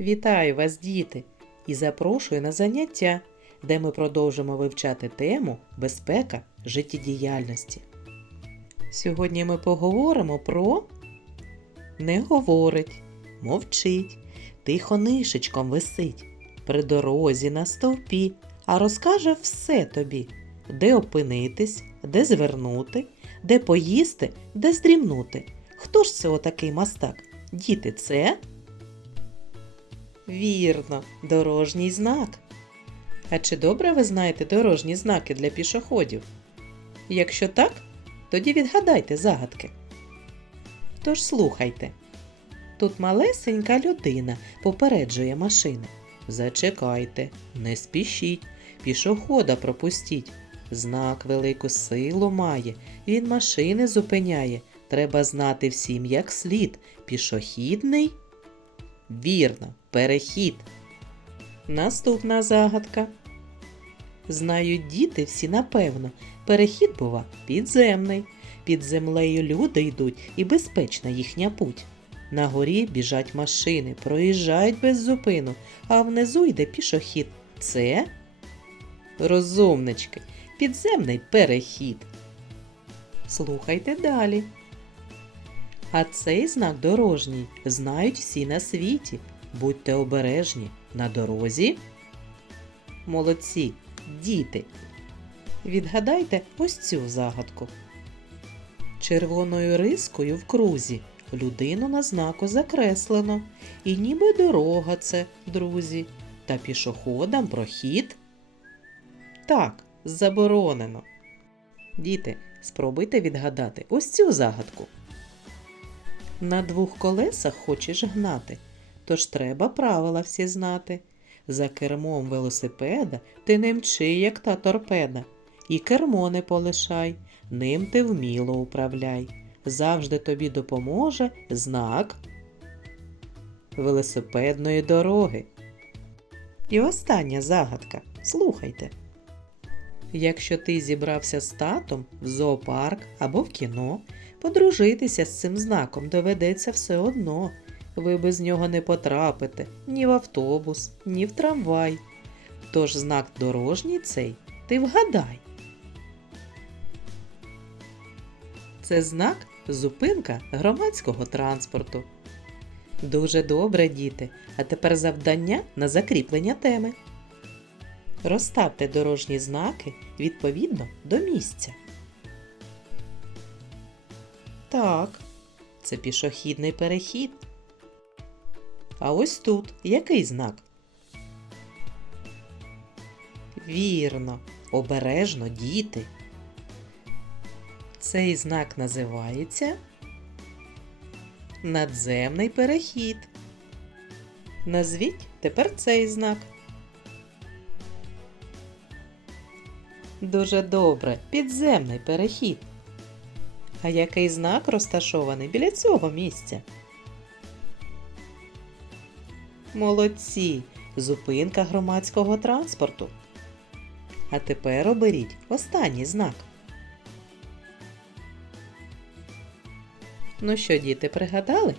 Вітаю вас, діти, і запрошую на заняття, де ми продовжимо вивчати тему безпека життєдіяльності. Сьогодні ми поговоримо про не говорить, мовчить, тихо нишечком висить, при дорозі на стовпі, а розкаже все тобі, де опинитись, де звернути, де поїсти, де здрімнути. Хто ж це отакий мастак? Діти, це? Вірно, дорожній знак. А чи добре ви знаєте дорожні знаки для пішоходів? Якщо так, тоді відгадайте загадки. Тож слухайте. Тут малесенька людина попереджує машини. Зачекайте, не спішіть, пішохода пропустіть. Знак велику силу має, він машини зупиняє. Треба знати всім як слід. Пішохідний? Вірно, перехід. Наступна загадка. Знають діти всі напевно. Перехід бува підземний. Під землею люди йдуть і безпечна їхня путь. На горі біжать машини, проїжджають без зупину, а внизу йде пішохід. Це розумнички, підземний перехід. Слухайте далі. А цей знак дорожній знають всі на світі. Будьте обережні на дорозі. Молодці, діти. Відгадайте ось цю загадку. Червоною рискою в крузі людину на знаку закреслено. І ніби дорога це, друзі, та пішоходам прохід. Так, заборонено. Діти, спробуйте відгадати ось цю загадку. На двох колесах хочеш гнати, тож треба правила всі знати. За кермом велосипеда ти не мчи, як та торпеда, і кермо не полишай, ним ти вміло управляй. Завжди тобі допоможе знак велосипедної дороги. І остання загадка. Слухайте. Якщо ти зібрався з татом в зоопарк або в кіно, Подружитися з цим знаком доведеться все одно. Ви без нього не потрапите ні в автобус, ні в трамвай. Тож знак дорожній цей ти вгадай. Це знак зупинка громадського транспорту. Дуже добре, діти. А тепер завдання на закріплення теми. Розставте дорожні знаки відповідно до місця. Так, це пішохідний перехід. А ось тут який знак? Вірно, обережно діти. Цей знак називається надземний перехід. Назвіть тепер цей знак. Дуже добре, підземний перехід. А який знак розташований біля цього місця? Молодці! Зупинка громадського транспорту. А тепер оберіть останній знак. Ну що, діти, пригадали?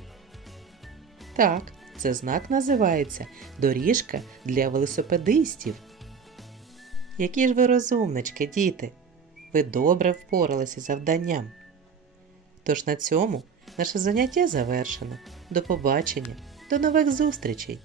Так, це знак називається доріжка для велосипедистів. Які ж ви розумнички, діти! Ви добре впоралися завданням. Тож на цьому наше заняття завершено. До побачення, до нових зустрічей!